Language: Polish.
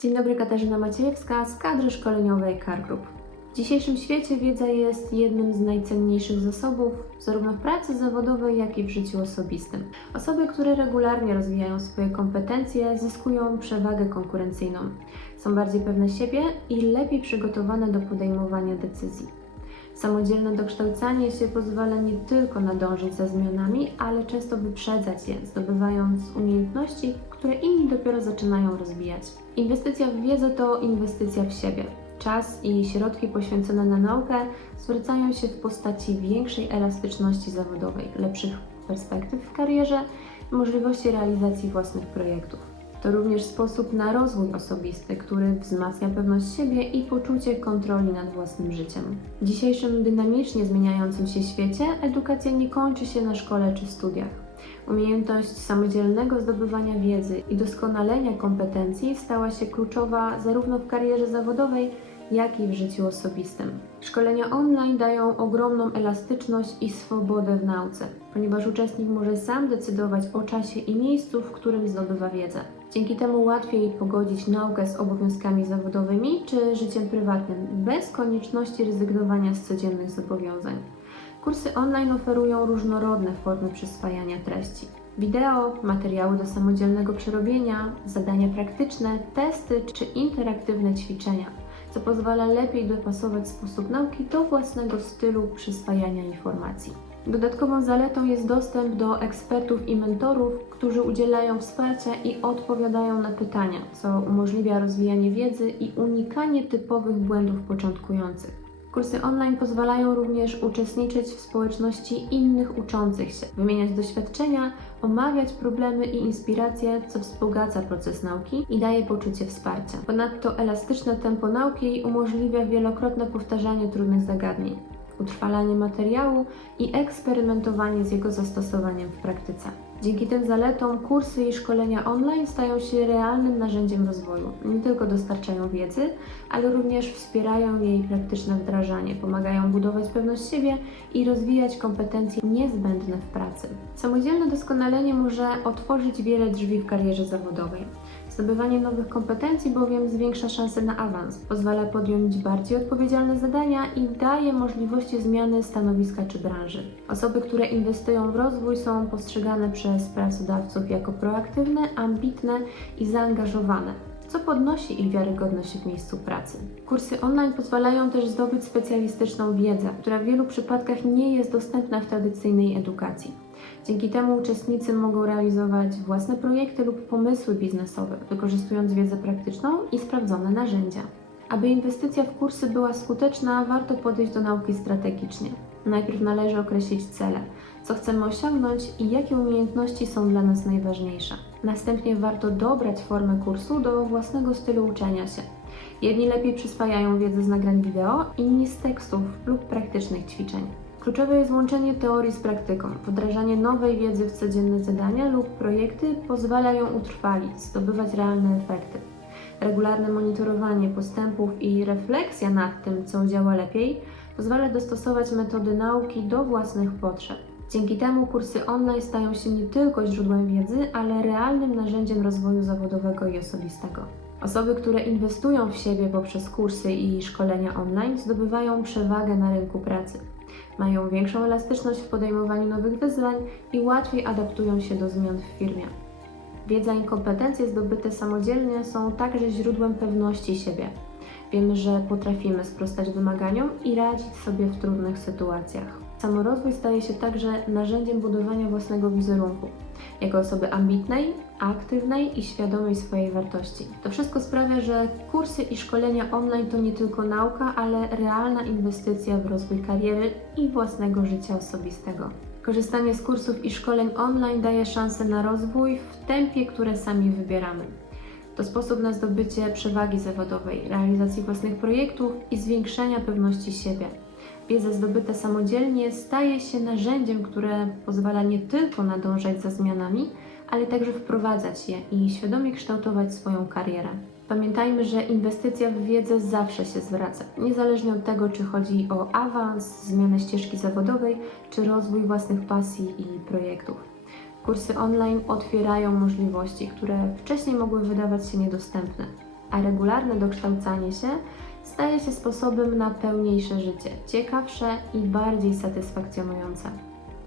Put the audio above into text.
Dzień dobry, Katarzyna Maciejewska z kadry szkoleniowej Car Group. W dzisiejszym świecie wiedza jest jednym z najcenniejszych zasobów, zarówno w pracy zawodowej, jak i w życiu osobistym. Osoby, które regularnie rozwijają swoje kompetencje, zyskują przewagę konkurencyjną, są bardziej pewne siebie i lepiej przygotowane do podejmowania decyzji. Samodzielne dokształcanie się pozwala nie tylko nadążyć za zmianami, ale często wyprzedzać je, zdobywając umiejętności, które inni dopiero zaczynają rozwijać. Inwestycja w wiedzę to inwestycja w siebie. Czas i środki poświęcone na naukę zwracają się w postaci większej elastyczności zawodowej, lepszych perspektyw w karierze możliwości realizacji własnych projektów. To również sposób na rozwój osobisty, który wzmacnia pewność siebie i poczucie kontroli nad własnym życiem. W dzisiejszym dynamicznie zmieniającym się świecie edukacja nie kończy się na szkole czy studiach. Umiejętność samodzielnego zdobywania wiedzy i doskonalenia kompetencji stała się kluczowa zarówno w karierze zawodowej, jak i w życiu osobistym. Szkolenia online dają ogromną elastyczność i swobodę w nauce, ponieważ uczestnik może sam decydować o czasie i miejscu, w którym zdobywa wiedzę. Dzięki temu łatwiej pogodzić naukę z obowiązkami zawodowymi czy życiem prywatnym, bez konieczności rezygnowania z codziennych zobowiązań. Kursy online oferują różnorodne formy przyswajania treści. Wideo, materiały do samodzielnego przerobienia, zadania praktyczne, testy czy interaktywne ćwiczenia, co pozwala lepiej dopasować sposób nauki do własnego stylu przyswajania informacji. Dodatkową zaletą jest dostęp do ekspertów i mentorów, którzy udzielają wsparcia i odpowiadają na pytania, co umożliwia rozwijanie wiedzy i unikanie typowych błędów początkujących. Kursy online pozwalają również uczestniczyć w społeczności innych uczących się, wymieniać doświadczenia, omawiać problemy i inspiracje, co wzbogaca proces nauki i daje poczucie wsparcia. Ponadto elastyczne tempo nauki umożliwia wielokrotne powtarzanie trudnych zagadnień, utrwalanie materiału i eksperymentowanie z jego zastosowaniem w praktyce. Dzięki tym zaletom kursy i szkolenia online stają się realnym narzędziem rozwoju. Nie tylko dostarczają wiedzy, ale również wspierają jej praktyczne wdrażanie, pomagają budować pewność siebie i rozwijać kompetencje niezbędne w pracy. Samodzielne doskonalenie może otworzyć wiele drzwi w karierze zawodowej. Zdobywanie nowych kompetencji bowiem zwiększa szanse na awans, pozwala podjąć bardziej odpowiedzialne zadania i daje możliwości zmiany stanowiska czy branży. Osoby, które inwestują w rozwój są postrzegane przez pracodawców jako proaktywne, ambitne i zaangażowane co podnosi ich wiarygodność w miejscu pracy. Kursy online pozwalają też zdobyć specjalistyczną wiedzę, która w wielu przypadkach nie jest dostępna w tradycyjnej edukacji. Dzięki temu uczestnicy mogą realizować własne projekty lub pomysły biznesowe, wykorzystując wiedzę praktyczną i sprawdzone narzędzia. Aby inwestycja w kursy była skuteczna, warto podejść do nauki strategicznie. Najpierw należy określić cele, co chcemy osiągnąć i jakie umiejętności są dla nas najważniejsze. Następnie warto dobrać formę kursu do własnego stylu uczenia się. Jedni lepiej przyswajają wiedzę z nagrań wideo, inni z tekstów lub praktycznych ćwiczeń. Kluczowe jest łączenie teorii z praktyką. Wdrażanie nowej wiedzy w codzienne zadania lub projekty pozwala ją utrwalić, zdobywać realne efekty. Regularne monitorowanie postępów i refleksja nad tym, co działa lepiej, pozwala dostosować metody nauki do własnych potrzeb. Dzięki temu kursy online stają się nie tylko źródłem wiedzy, ale realnym narzędziem rozwoju zawodowego i osobistego. Osoby, które inwestują w siebie poprzez kursy i szkolenia online, zdobywają przewagę na rynku pracy. Mają większą elastyczność w podejmowaniu nowych wyzwań i łatwiej adaptują się do zmian w firmie. Wiedza i kompetencje zdobyte samodzielnie są także źródłem pewności siebie. Wiemy, że potrafimy sprostać wymaganiom i radzić sobie w trudnych sytuacjach. Samorozwój staje się także narzędziem budowania własnego wizerunku, jako osoby ambitnej, aktywnej i świadomej swojej wartości. To wszystko sprawia, że kursy i szkolenia online to nie tylko nauka, ale realna inwestycja w rozwój kariery i własnego życia osobistego. Korzystanie z kursów i szkoleń online daje szansę na rozwój w tempie, które sami wybieramy. To sposób na zdobycie przewagi zawodowej, realizacji własnych projektów i zwiększenia pewności siebie. Wiedza zdobyta samodzielnie staje się narzędziem, które pozwala nie tylko nadążać za zmianami, ale także wprowadzać je i świadomie kształtować swoją karierę. Pamiętajmy, że inwestycja w wiedzę zawsze się zwraca, niezależnie od tego, czy chodzi o awans, zmianę ścieżki zawodowej, czy rozwój własnych pasji i projektów. Kursy online otwierają możliwości, które wcześniej mogły wydawać się niedostępne. a regularne dokształcanie się staje się sposobem na pełniejsze życie, ciekawsze i bardziej satysfakcjonujące.